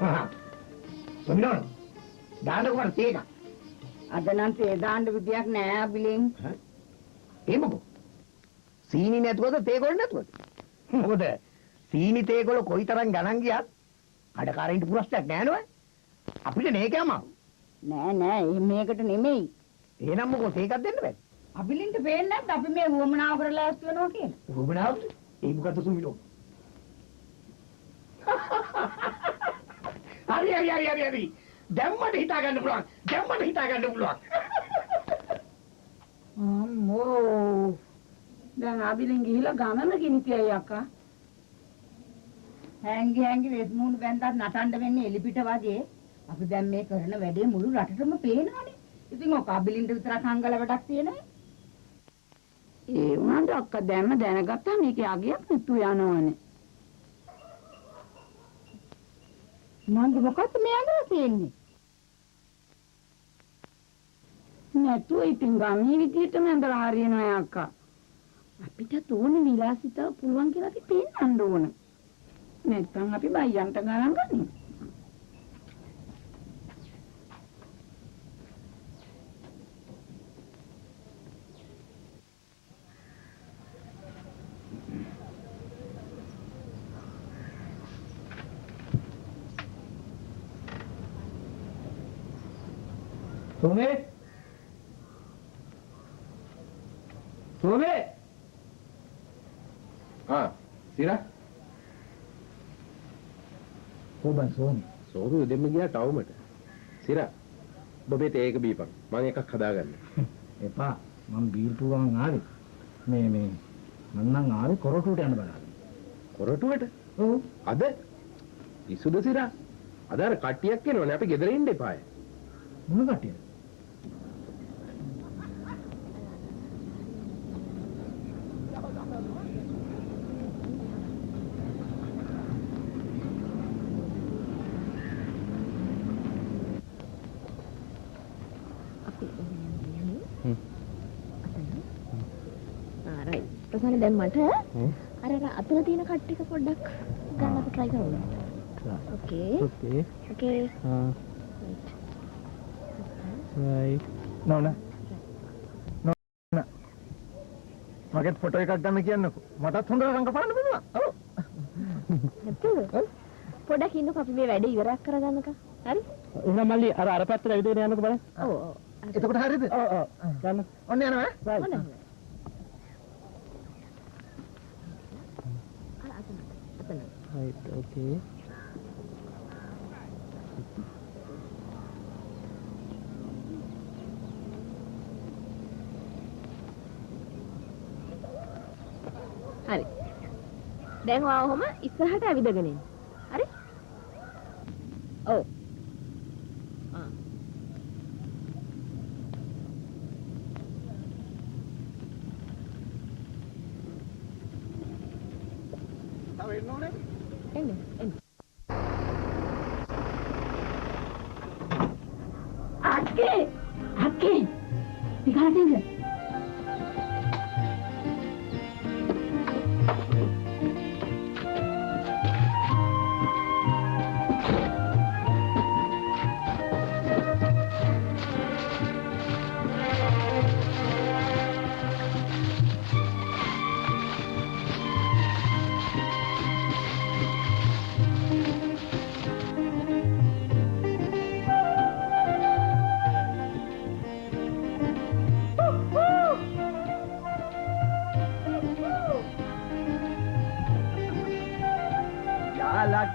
Suminon, daanako war teka. Ada nan teh daand විදියක් නෑ අබිලෙන්. එහෙමද? සීනි නැතුවද තේකොළ නැතුවද? මොකද සීනි තේකොළ කොයිතරම් ගණන් ගියත් කඩකාරින්ට පුරස්තයක් නෑ නෝ. අපිට නේකම. නෑ මේකට නෙමෙයි. එහෙනම් මොකෝ තේකක් දෙන්න බෑ. අබිලින්ට පේන්නේ නැද්ද අපි මේ වුවමනාව කරලා ඇස් වෙනවා කියලා? වුවමනාවද? ඒ මොකද සුමිනෝ? හරි. දැම්මට හිතා ගන්න පුළුවන්. අම්මෝ. දැන් අබිලින් ගිහිලා ගමන ගිනිතියයි අක්කා. හැංගි වෙස් මූණු බැන්දත් නටන්න වෙන්නේ එලිපිට වගේ. අපි දැන් මේ කරන වැඩේ මුළු රටටම පේනවනේ. ඉතින් ඔක අබිලින්ට විතරක් හංගල වැඩක් තියෙනවනේ. ඒ වුණාට අක්කා දැම්ම දැනගත්තා මේකේ අගයක් නැතු යනවනේ. නංගි මොකක්ද මේ අඳලා තියෙන්නේ? නැතුව ඉතින් ගමේ විදිහටම ඇඳලා හරියනවා අක්කා. අපිට තෝරන විලාසිතාව පුළුවන් කියලා අපි පෙන්නන්න ඕන. නැත්නම් අපි බයියන්ට ගණන් ගනිමු. Sume? Sira? Koban Sume. සෝරු දෙන්න ගියා ටවුමට. සිරා ඔබේ තේ එක බීපන්. මම එකක් හදාගන්න. එපා. මම බීල්පු ගමන් ආවේ. මේ මම නම් ආවේ කොරටුවට යන්න බලන්න. කොරටුවට? ඔව්. අද? ඉසුද සිරා? අද අර කට්ටියක් එනවනේ අපි ගෙදර ඉන්න එපාය. මොන කට්ටියද? දැන් මට අර අතන තියෙන කට් එක පොඩ්ඩක් ගන්න අපි try කරමු. Okay. Right. No. මගෙත් ෆොටෝ එකක් ගන්න කියන්නකෝ. මටත් හොඳට රංගපාන්න පුළුවන්. ඔව්. නැතුව පොඩ්ඩක් ඉන්නකෝ අපි මේ වැඩේ ඉවරයක් කරගන්නකම්. හරි? එහෙනම් මල්ලි අර පැත්තට ඇවිදගෙන යන්නකෝ බලන්න. ඔව්. එතකොට හරියද? ඔව්. ගන්න. ඔන්න යනවා ඈ. ඔන්න. Right, okay. හරි. දැන් ඔහොම ඉස්සරහට ඇවිදගෙන එන්න. හරි? ඔව්. තව එන්න ඕනේ? එන්න. අක්කේ. පිටාටින්ද?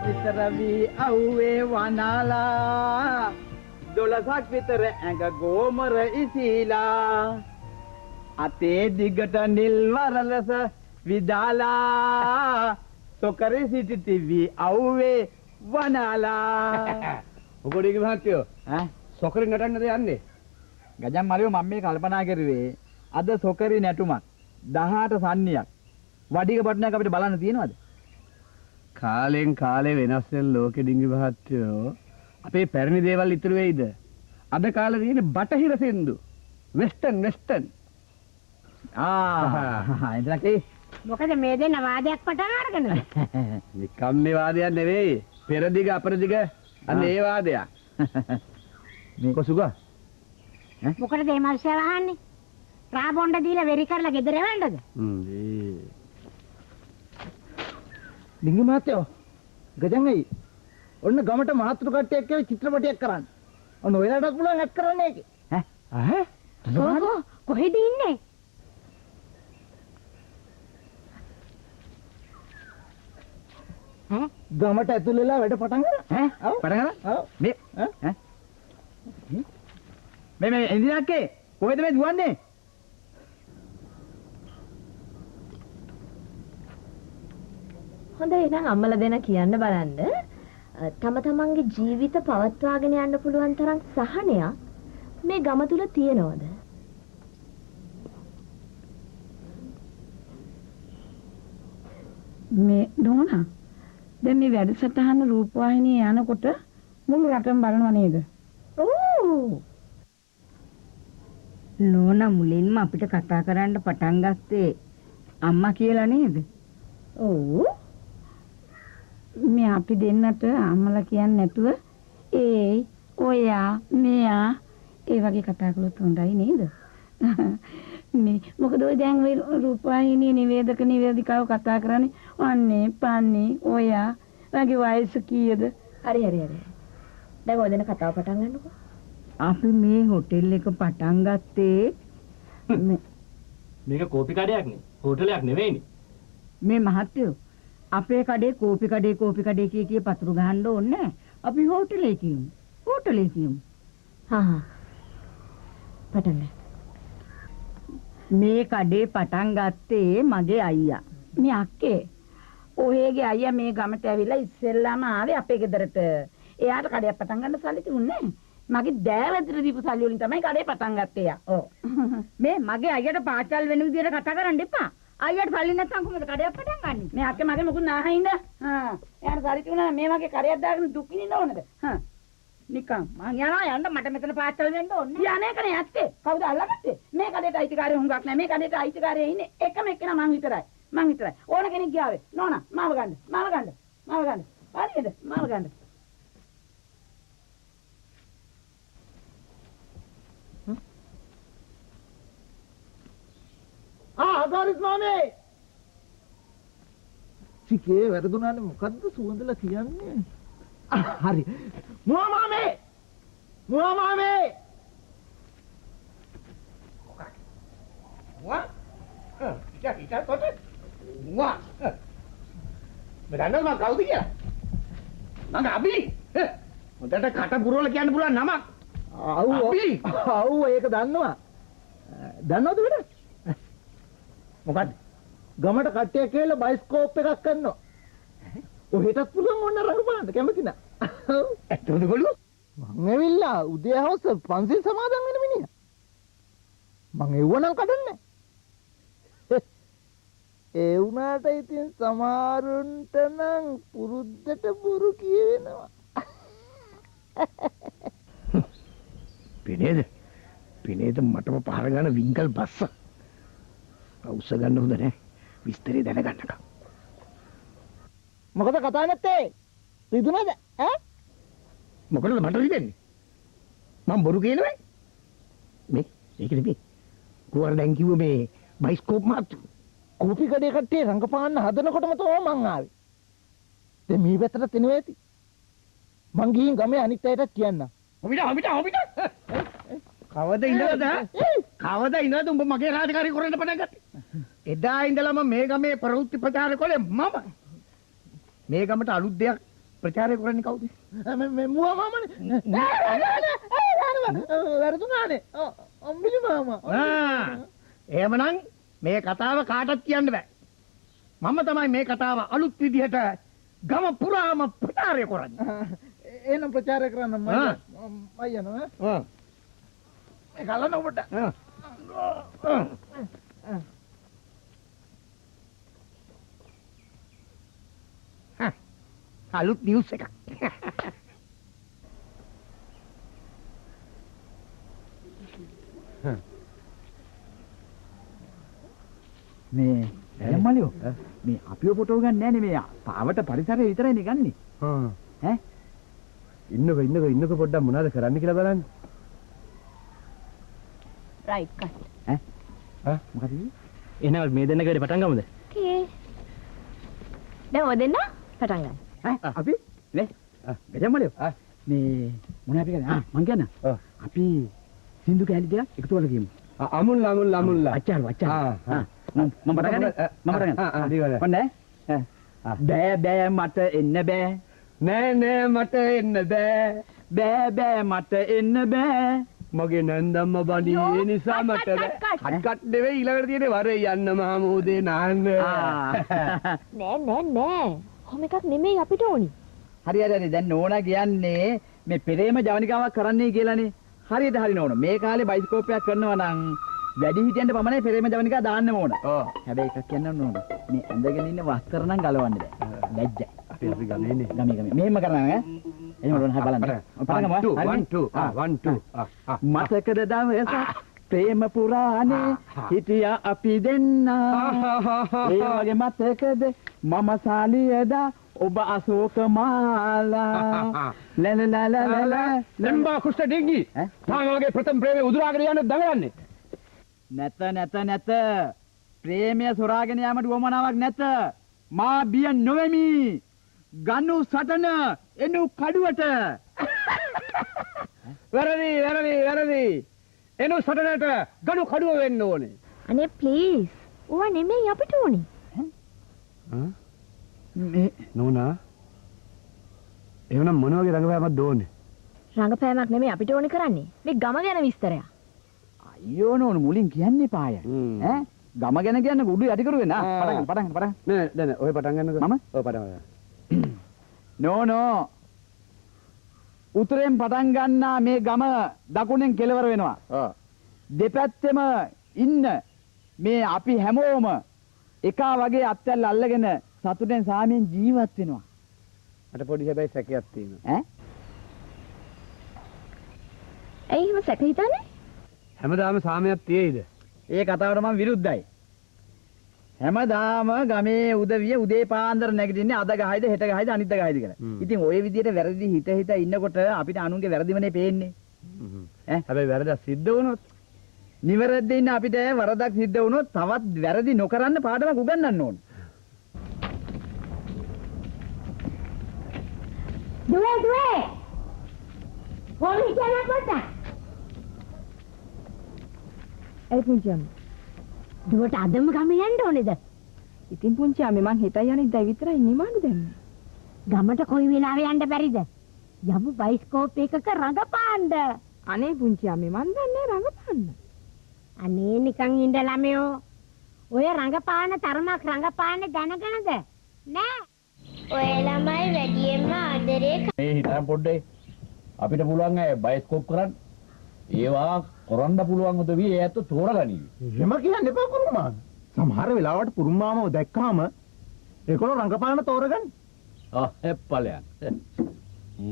විතර වී අව්වේ වනාලා 12ක් විතර ඇඟ ගෝමර ඉසීලා අතේ දිගට නිල් වරලස විදාලා සොකරි සිටිති වී අව්වේ වනාලා ඔබඩේගේ මහත්තයෝ සොකරි නටන්නද යන්නේ ගජන් මලියෝ මම මේ කල්පනා කරුවේ අද සොකරි නැටුමක් 18 සන්නියක් වඩික බටනයක් අපිට බලන්න තියෙනවද කාලෙන් කාලේ වෙනස් වෙන ලෝකෙ ඩිංගි මහත්තයෝ අපේ පැරණි දේවල් ඉතුරු වෙයිද අද කාලේ තියෙන බටහිර සින්දු වෙස්ටර්න් එතනකේ මොකද මේ දෙන්න වාදයක් පටන් අරගෙනද නිකම් මේ වාදයක් නෙවෙයි පෙරදිග අපරදිග අන්න ඒ වාදයක්. මේ කොසුගා. මොකටද මේ මල්ෂය වහන්නේ? රාබොණ්ඩ දීලා වෙරි කරලා ගෙදර එවන්නද? ඩිංගි මහත්තයෝ ගජංගයි ඔන්න ගමට මාතෘ කට්ටියක් කියලා චිත්‍රපටයක් කරන්න. ඔන්න ඔයාලටත් පුළුවන් ඇඩ් කරන්න ඒකේ. ඈ? කොහෙද ඉන්නේ? ගමට ඇතුල් වෙලා වැඩ පටන් ගන්න. ඈ? පටන් ගන්න? ඔව්. මේ එන්ජිනක්කේ කොහෙද මේ දුවන්නේ? හොඳයි එහෙනම් අම්මලා දෙන කියන්න බලන්න. තම තමන්ගේ ජීවිත පවත්වාගෙන යන්න පුළුවන් තරම් සහනයක් මේ ගම තුල තියෙනවද? මේ නෝනා දැන් මේ වැඩසටහන රූපවාහිනියේ යනකොට මුළු රටම බලනවා නේද? ඕ නෝනා මුලින්ම අපිට කතා කරන්න පටන් ගත්තේ අම්මා කියලා නේද? ඔව්. මේ අපි දෙන්නට අම්මලා කියන්නේ නැතුව ඒ ඔයා මෙයා ඒ වගේ කතා කළොත් හොඳයි නේද? මේ මොකද ඔය දැන් ඔය රූපවාහිනියේ නිවේදක නිවේදිකාව කතා කරන්නේ අන්නේ පන්නේ ඔයා වගේ වයස කීයද? හරි. දැන් ඔය දෙන කතාව පටන් ගන්නකෝ. අපි මේ හොටෙල් එක පටන් ගත්තේ මේක කෝපි කඩයක් නේ. හෝටලයක් නෙවෙයිනේ. මේ මහත්තයෝ අපේ කඩේ කෝපි කඩේ කිය පතුරු ගහන්න ඕනේ. අපි හෝටලේ කියමු. හා. පටන් ගන්න. මේ කඩේ පටන් ගත්තේ මගේ අයියා. මේ අක්කේ. ඔයගේ අයියා මේ ගමට ඇවිල්ලා ඉස්සෙල්ලාම ආවේ අපේ ගෙදරට. එයාට කඩයක් පටන් ගන්න සල්ලි තිබුණේ නැහැ. මගේ දෑවැද්දට දීපු සල්ලි වලින් තමයි කඩේ පටන් ගත්තේ යා. ඔව්. මේ මගේ අයියට පාචල් වෙන විදියට කතා කරන්න එපා. අයියට සල්ලි නැත්නම් කොහොමද කඩයක් පටන් ගන්නෙ? මේ අක්කේ මගේ මොකුත් නාහින්ද? එයාට සල්ලි තිබුණා මේ වගේ කරයක් දාගෙන දුක් විඳින්න ඕනද? නිකන් මං යන්න මට මෙතන පාචල් වෙන්න ඕනේ. යන්නේ කනේ ඇත්තේ. කවුද අල්ලගත්තේ? මේ කඩේට අයිතිකාරය හුඟක් නැහැ. මේ කඩේට අයිතිකාරය ඉන්නේ එකම එක්කෙනා මං විතරයි. ඕන කෙනෙක් ගියාවේ. නෝනා මාව ගන්න. හරියද? මාව ගන්න. ආගාරිස් මාමේ සිකේ වැරදුනානේ මොකද්ද සුවඳලා කියන්නේ? හරි මුවා මාමේ මෙතන මම කවුද කියලා? මම අබිලි. හොඳට කට පුරවල කියන්න පුළුවන් නමක්. අව් ඒක දන්නවා. දන්නවද වෙන? මොකද්ද? ගමට කට්ටිය කියලා බයිස්කෝප් එකක් කරනවා. ඔහෙටත් පුළුවන් ඕන රඟපාන්න කැමති නා. ඇත්තද ගොළු? මං ඇවිල්ලා උදේ හවස පන්සිල් සමාදන් වෙන මිනිහා. මං එව්වනම් කඩන්නේ. ඒ වුණාට ඉතින් සමහරුන්ට නම් පුරුද්දට බොරු කියවෙනවා. පිනේද මටම පහර ගන්න වින්කල් බස්ස. අවුස්ස ගන්න හොඳ නෑ. විස්තරේ දැනගන්නකම්. මොකද කතා නැත්තේ? රිදුනද? ඈ? මොකටද මට රිදෙන්නේ? මම බොරු කියනවයි. මේ ඒක නෙමෙයි. කොහොමද දැන් කිව්ව මේ බයිස්කෝප් මාතු. කෝපි කඩේ කට්ටිය රංගපාන්න හදනකොටම තමයි මං ආවේ. දැන් මේ පැත්තට එනවා ඇති. මං ගිහින් ගමේ අනිත් අයටත් කියන්නම්. හොමිට. කවද ඉඳලාද උඹ මගේ රාජකාරී කරන්න පටන් ගත්තේ? එදා ඉඳලම මේ ගමේ ප්‍රවෘත්ති ප්‍රචාර කළේ මම. මේ ගමට අලුත් දෙයක් ප්‍රචාරය කරන්නේ කවුද? මේ මුවා මාමනේ. වැරදුනානේ. අම්බිලි මාමා. එහෙමනම් මේ කතාව කාටවත් කියන්න බෑ. මම තමයි මේ කතාව අලුත් විදිහට ගම පුරාම ප්‍රචාරය කරන්නේ. එහෙනම් ප්‍රචාරය කරන්න මම යනවා. මේ කලන ඔබට. අලුත් නිවුස් එකක්. මේ දැම්මලියෝ මේ අපිව ෆොටෝ ගන්න නෑනේ මේ පාවට පරිසරය විතරයිනේ ගන්නෙ. ඈ ඉන්නක පොඩ්ඩක් මොනවද කරන්න කියලා බලන්න. Right cut. මොකද එහෙනම් මේ දෙන්නගේ වැඩේ පටන් ගමුද? ඕකේ. දැන් ඔය දෙන්න පටන් ගන්න. අපි නේ ගජම් මලියෝ මේ මොන අපි කරන්නේ මං කියන්න අපි සින්දු කැලි දෙකක් එකතු කරලා කියමු. අමුල්ලා. අච්චාර මම පටන් ගන්න. ඔන්න බෑ මට එන්න බෑ. නෑ මට එන්න බෑ. බෑ මට එන්න බෑ. මගේ නැන්දම්ම බණි ඒ නිසා මට කට් නෙවෙයි ඊළඟට තියෙන්නේ වරේ යන්න මහමෝදේ නාන්න. නෑ. කොහොම එකක් නෙමෙයි අපිට ඕනි. හරි දැන් නෝනා කියන්නේ මේ පෙරේම ජවනිකාවක් කරන්නයි කියලානේ. හරියට හරි නෝනා. මේ කාලේ බයිස්කෝප් එකක් කරනවා නම් වැඩි හිටියන්ට පමණයි පෙරේම ජවනිකා දාන්න ඕන. හැබැයි එකක් කියන්න ඕන. මේ ඇඳගෙන ඉන්න වස්ත්‍ර නම් ගලවන්න බෑ. ලැජ්ජයි. අපි ගමේනේ. ගමේ. මෙහෙම කරනවා ඈ. එහෙම ඕන හරි බලන්න. පටන් ගමු. 1 2 මතකද දවස ප්‍රේම පුරාණේ හිටියා අපි දෙන්න. ඒ වගේ මතකද මම සාලියදා ඔබ අශෝක මාලා ලලලලලල ලම්බා කුෂ්ඨ ඩිංගි. තාමගේ ප්‍රථම ප්‍රේමේ උදුරාගෙන යන්න දඟලන්නේ. නැත ප්‍රේමය සොරාගෙන යාමට වමනාවක් නැත. මා බිය නොවෙමි. ගනු සටන එනු කඩුවට. වැරදි. එනු සටනට ගනු කඩුව වෙන්න ඕනේ. අනේ ප්ලීස්. ඕවා නෙමෙයි අපිට ඕනි. මේ නෝනා. එහෙනම් මොන වගේ රංගපෑමක්ද ඕනේ? රංගපෑමක් නෙමෙයි අපිට ඕනි කරන්නේ. මේ ගම ගැන විස්තරයක්. අයියෝ නෝන මුලින් කියන්නේ පාය. ඈ ගම ගැන කියන්නේ උඩු යටි කරුවේ නා. පටන්. නෑ ඔය පටන් ගන්නකෝ. මම? ඔය පටන් ගන්න. නෝ උතුරෙන් පටන් ගන්නා මේ ගම දකුණෙන් කෙළවර වෙනවා. දෙපැත්තෙම ඉන්න මේ අපි හැමෝම එකා වගේ අත්වැල් අල්ලගෙන සතුටෙන් සාමයෙන් ජීවත් වෙනවා. මට පොඩි හැබැයි සැකයක් තියෙනවා. ඈ ඇයි එහෙම සැක හිතන්නේ? හැමදාම සාමයක් තියෙයිද? ඒ කතාවට මම විරුද්ධයි. හැමදාම ගමේ උදවිය උදේ පාන්දර නැගිටින්නේ අද ගහයිද හෙට ගහයිද අනිත් ගහයිද කියලා. ඉතින් ওই විදිහට වැරදි හිත ඉන්නකොට අපිට අනුන්ගේ වැරදිමනේ පේන්නේ. හැබැයි වැරදක් සිද්ධ වුණොත් නිවැරදි ඉන්න අපිට වරදක් සිද්ධ වුණොත් තවත් වැරදි නොකරන්න පාඩමක් උගන්වන්න ඕන. දුවේ පොලිස් යනකොට ඒ පුංචි අම්මා. දුවට අදම ගම යන්න ඕනේද? ඉතින් පුංචි අම්මේ මං හිතයි අනිද්දා විතරයි නිමාඩු දැම්මේ. ගමට කොයි වෙලාවෙ යන්න බැරිද? යමු බයිස්කෝප් එකක රඟපාන්න. අනේ පුංචි අම්මේ මං දන්නේ රඟපාන්න. අනේ නිකන් ඉඳ ළමයෝ. ඔය රඟපාන තරමක් රඟපාන්න දැනගෙනද? නෑ. ඔය ළමයි වැඩියෙන්ම ආදරේ මේ හිතන් පොඩ්ඩේ අපිට පුළුවන් අය බයිස්කෝප් කරන්න. ඒවා කරන්න පුළුවන් උදවිය ඒ ඇත්ත තෝරගනි. එහෙම කියන්න එපා කුරුමාම. සමහර වෙලාවට කුරුමාමව දැක්කාම ඒගොල්ලෝ රංගපාන තෝරගන්න. එප්පලයන්.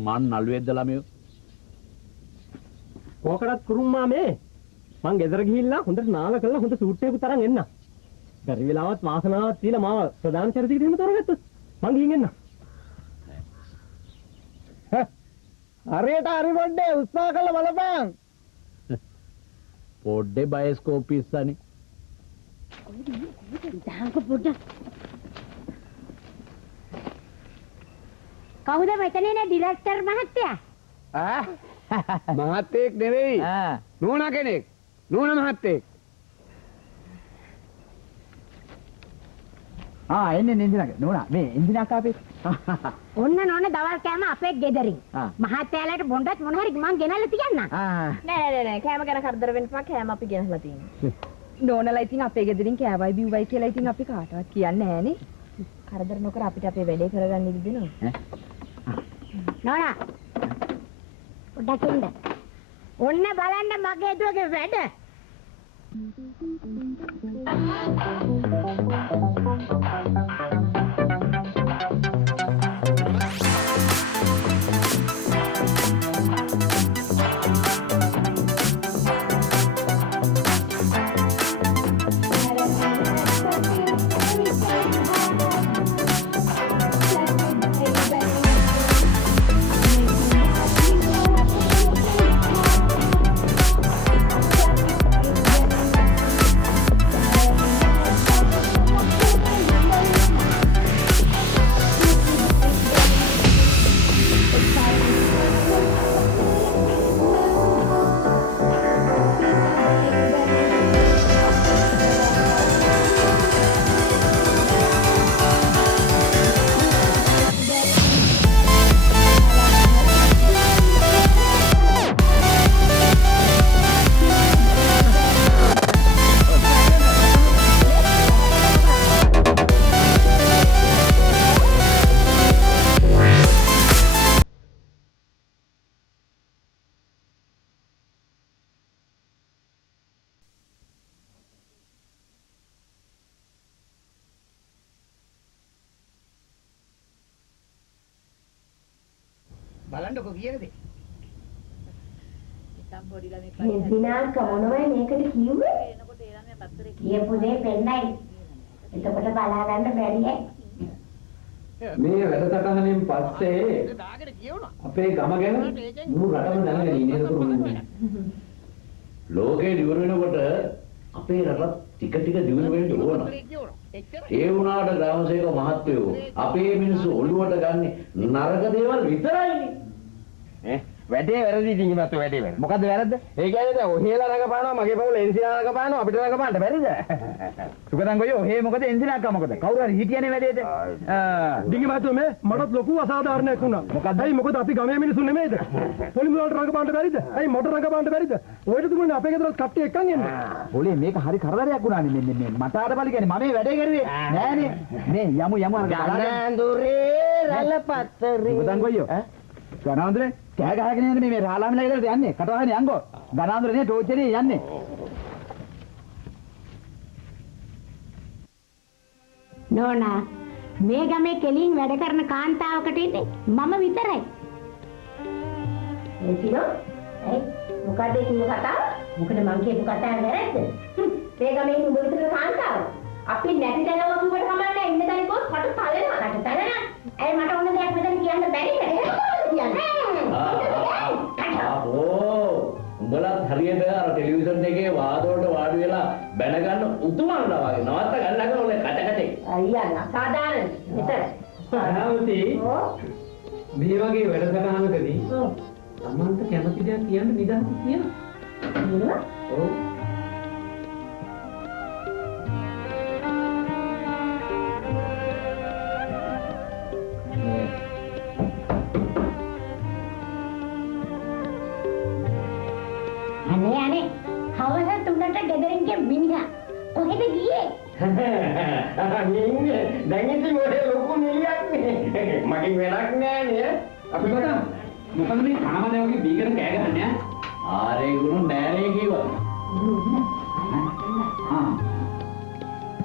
මන් නළුවේද්ද ළමයෝ. ඕකටත් කුරුම්මාමේ මං ගෙදර ගිහිල්ලා හොඳට නාල කරලා හොඳ සූට් එකක් අරන් එන්න. බැරි වෙලාවත් වාසනාවක් තියලා මාව ප්‍රධාන චරිතයකට එහෙම තෝරගත්තොත් මං ගිහින් එන්න. හරියට හරි පොඩ්ඩේ උත්සාහ කරලා බලපන්. පොඩ්ඩේ බයිස්කෝප් ඉස්සනේ. දාංක පොඩ්ඩක්. කවුද මෙතනේ ඩිරෙක්ටර් මහත්තයා? මහත්තයෙක් නෙවෙයි. නෝනා කෙනෙක්. නෝනා මහත්තයෙක්. එන්නේ ඉන්දිනාක. නෝනා මේ ඉන්දිනාක අපේ. ඔන්න නෝන දවල් කෑම අපේ ගෙදරින්. මහත්තයාලට බොණ්ඩත් මොන හරි මං ගෙනල්ලා තියන්න. නෑ කෑම ගැන කරදර වෙන්න එපා. කෑම අපි ගෙනහලා තියෙනවා. නෝනලා ඉතින් අපේ ගෙදරින් කෑවයි බිව්වයි කියලා ඉතින් අපි කාටවත් කියන්නේ නෑනේ. කරදර නොකර අපිට අපේ වැඩේ කරගන්න ඉඩ දෙනවා. නෝනා පොඩ්ඩක් ඉන්න. ඔන්න බලන්න මගේ දුවගේ වැඩ. බලන්නකෝ කීයකද? නිසිනාල්ක මොනවයි මේකට කිව්වේ? කියපු දේ පෙන්නයි. එතකොට බලා ගන්න බැරියයි. මේ වැඩසටහනෙන් පස්සේ දාගෙන කියවනවා. අපේ ගම ගැන මුළු රටම දැනගෙන ඉන්නේ නේද? ලෝකේ දියුණු වෙනකොට අපේ රටත් ටික ටික දියුණු වෙන්න ඕන. ඒ වුණාට ග්‍රාමසේවක මහත්තයෝ අපේ මිනිස්සු ඔළුවට ගන්නේ නරක දේවල් විතරයිනේ. වැඩේ වැරදි ඉතින් මත වැඩේ වැරදි. මොකද්ද වැරද්ද? ඒ කියන්නේ දැන් ඔහෙලා රඟපානවා මගේ පවුල එන්සිලා රඟපානවා අපිට රඟපාන්න බැරිද? සුගතන් ගොයියෝ ඔහේ මොකද එන්ජිනක් මොකද? කවුරු හරි හිටියනේ වැඩේද? ඩිංගි මහත්තයෝ මේ මටත් ලොකු අසාධාරණයක් වුණා. මොකද්ද? ඇයි මොකද අපි ගමේ මිනිස්සු නෙමෙයිද? පොලිම වලට රඟපාන්න බැරිද? ඇයි මොට රඟපාන්න බැරිද? ඔයද තුමුනේ අපේ ගෙදරත් කට්ටිය එක්කන් එන්නේ. පොලේ මේක හරි කරදරයක් වුණානේ මේ මට ආඩපලි කියන්නේ මම මේ වැඩේ කරුවේ නෑනේ. මේ යමු අර ගන්නඳුරේ රළපත්තරේ. සුගතන් ගොයියෝ ගණාන්දරේ කෑ ගහගෙන යන්නේ මේ රාලාමිලා ගෙදරට යන්නේ. කටවහනේ යංගෝ. ගණාන්දරේ නේ ටෝචරේ යන්නේ. නෝනා මේ ගමේ කෙලින් වැඩ කරන කාන්තාවකට ඉන්නේ මම විතරයි. එසිනෝ මොකද කියු කතාව? මොකද මං කියපු කතාව වැරද්ද? මේ ගමේ උඹ විතර කාන්තාව. අපි නැති දැනව කිව්වට කමන්නේ ඉන්න දැන කොස් කට තලනවා. කට තලනවා. ඇයි මට ඕන දෙයක් මෙතන කියන්න බැරිද? උඹලත් හරියට අර ටෙලිවිෂන් එකේ වාදවලට වාඩි වෙලා බැන ගන්න උතුමන්ලා වගේ නවත්ත ගන්නක ඔය කටකටේ. අයියා අසාධාරණ. විතර. අනාවති මේ වගේ වැඩසටහනකදී අමන්ත කැමති දෙයක් කියන්න නිදහස තියෙනවා. ඔව්. අනේ හවස 3ට ගෙදරින් ගිය මිනිහා කොහෙද ගියේ? නින්නේ දැන් ඉතින් ඔය ලොකු නිලියක් නේ. මගෙන් වෙනක් නෑ නේ. අපි කතා මොකද මේ කනමනේ වගේ බීකර කෑ ගහන්නේ? ආරේ ගුරු නෑනේ කිව්වා.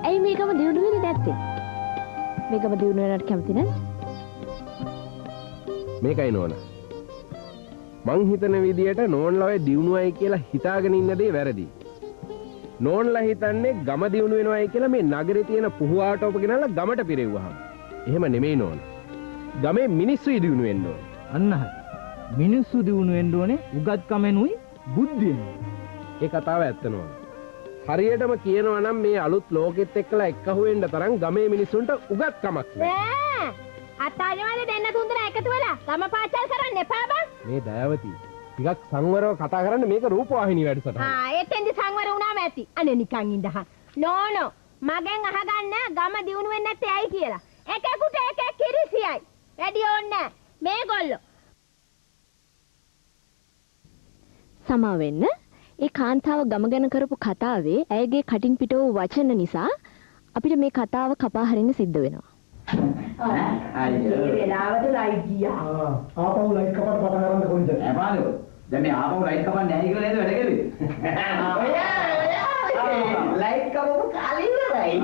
ඇයි මේකම දියුණු වෙන්නේ නැත්තේ? මේකම දියුණු වෙනවට කැමති නැද්ද? මේකයි නෝන. මං හිතන විදියට නෝන්ලා ඔය දියුණුවයි කියලා හිතාගෙන ඉන්න දේ වැරදි. නෝන්ලා හිතන්නේ ගම දියුණු වෙනවයි කියලා මේ නගරේ තියෙන පුහුවාට ඔප ගෙනල්ලා ගමට පිරෙව්වහම. එහෙම නෙමෙයි නෝන. ගමේ මිනිස්සු දියුණු වෙන්න ඕන. අන්න හරි. මිනිස්සු දියුණු වෙන්න ඕනේ උගත්කමෙනුයි බුද්ධියෙන්. ඒ කතාව ඇත්ත නෝන. හරියටම කියනවා නම් මේ අලුත් ලෝකෙත් එක්කලා එක්කහුව වෙන්න තරම් ගමේ මිනිස්සුන්ට උගත්කමක් නැහැ. අතාජමද දෙන්න තුන්දෙනා එකතු වෙලා ගම පාචල් කරන්න එපා බං. මේ දයාවති ටිකක් සංවරව කතා කරන්න මේක රූපවාහිනී වැඩසටහන. එතෙන්දි සංවර වුණාම ඇති. අනේ නිකන් ඉඳහන්. නෝනෝ මගෙන් අහගන්න ගම දියුණු වෙන්නේ නැත්තේ ඇයි කියලා. එකෙකුට එකෙක් කිරිසියයි. වැඩි ඕනේ නැහැ. මේගොල්ලෝ. සමා වෙන්න. ඒ කාන්තාව ගම ගැන කරපු කතාවේ ඇයගේ කටින් පිට වූ වචන නිසා අපිට මේ කතාව කපා හරින්න සිද්ධ වෙනවා. අයියෝ. වෙලාවට ලයිට් ගියා. ආපහු ලයිට් කපන්න පටන් ගන්න කොහෙද? එපාලෝ. දැන් මේ ආපහු ලයිට් කපන්නේ නැහැ කියලා නේද වැඩ කරුවේ? ලයිට් කවපු කාලේ ඉවරයි.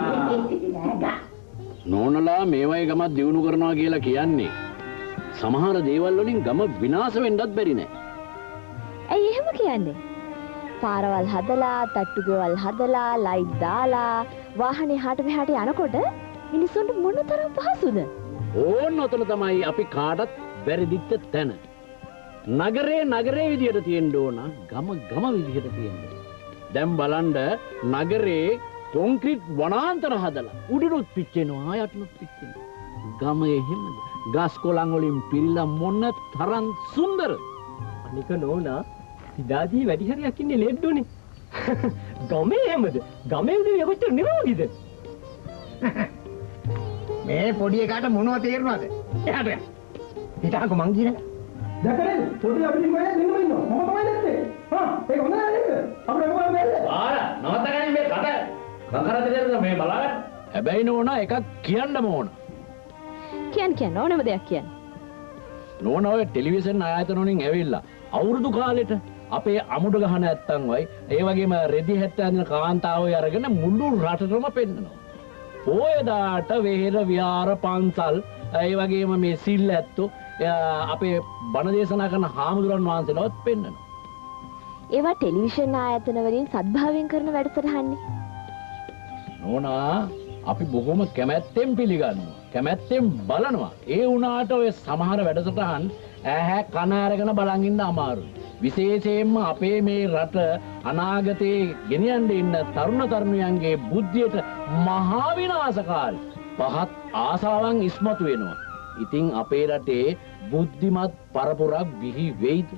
නෝනලා මේවයි ගම දියුණු කරනවා කියලා කියන්නේ සමහර දේවල් වලින් ගම විනාශ වෙන්නත් බැරි නෑ. ඇයි එහෙම කියන්නේ? පාරවල් හදලා, තට්ටු ගෙවල් හදලා, ලයිට් දාලා, වාහනේ හාට මෙහාට යනකොට මිනිස්සුන්ට මොනතරම් පහසුද? ඕන්න ඔතන තමයි අපි කාටත් වැරදිච්ච තැන. නගරේ විදියට තියෙන්න ඕන, ගම විදියට තියෙන්න. දැන් බලන්න නගරේ කොන්ක්‍රීට් වනාන්තර හදලා උඩුනුත් පිච්චෙනවා යටිනුත් පිච්චෙනවා. ගම එහෙමද? ගස් කොළන් වලින් පිරීලා මොන තරම් සුන්දරද? අනික නෝනා ඉදාදී වැඩි හරියක් ඉන්නේ ලෙඩ්ඩුනේ. ගමේ එහෙමද? ගමේ උදේ කොච්චර නිරෝගීද? මේ පොඩි එකාට මොනවද තේරුණාද? එහාට යන්න. හිතාකෝ මං කියන. දැකලා පොඩි අපිට මොකද දෙන්නම ඉන්නවා. මොකද තමයි නැත්තේ? හා ඒක හොඳ නෑ නේද? අපිට මොකද වෙන්නේ? නවත්තගන්න මේ කතරද මේ බලන්න. හැබැයි නෝනා එකක් කියන්න ඕන. කියන්න ඕනම දෙයක් කියන්න. නෝනා ඔය ටෙලිවිෂන් ආයතන වලින් ඇවිල්ලා අවුරුදු කාලෙට අපේ අමුඩ ගහන නැත්තන් වයි ඒ වගේම රෙදි හැත්තන කාන්තාවෝ අරගෙන මුළු රටටම පෙන්නනවා. පොයදාට වෙහෙර විහාර පන්සල් ඒ වගේම මේ සිල් ඇත්තෝ අපේ බණ දේශනා කරන හාමුදුරන් වහන්සේලවත් පෙන්වනවා. ඒවා ටෙලිවිෂන් ආයතන වලින් සද්භාවයෙන් කරන වැඩසටහන්නේ. නෝනා අපි බොහොම කැමැත්තෙන් පිළිගන්නවා. කැමැත්තෙන් බලනවා. ඒ වුණාට ඔය සමහර වැඩසටහන් ඇහැ කන අරගෙන බලන් ඉන්න අමාරුයි. විශේෂයෙන්ම අපේ මේ රට අනාගතේ ගෙනියන්න ඉන්න තරුණ තරුණියන්ගේ බුද්ධියට මහා විනාශකාරී පහත් ආසාවන් ඉස්මතු වෙනවා. ඉතින් අපේ රටේ බුද්ධිමත් පරපුරක් බිහි වෙයිද?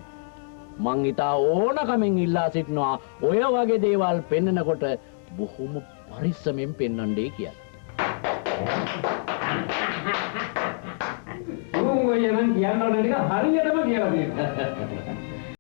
මං ඉතා ඕනකමින් ඉල්ලා සිටිනවා ඔය වගේ දේවල් පෙන්නකොට බොහොම පරිස්සමෙන් පෙන්වන්නයි කියලා. ඔය නම් කියන්න ඕන ටික හරියටම කියලා දෙන්න.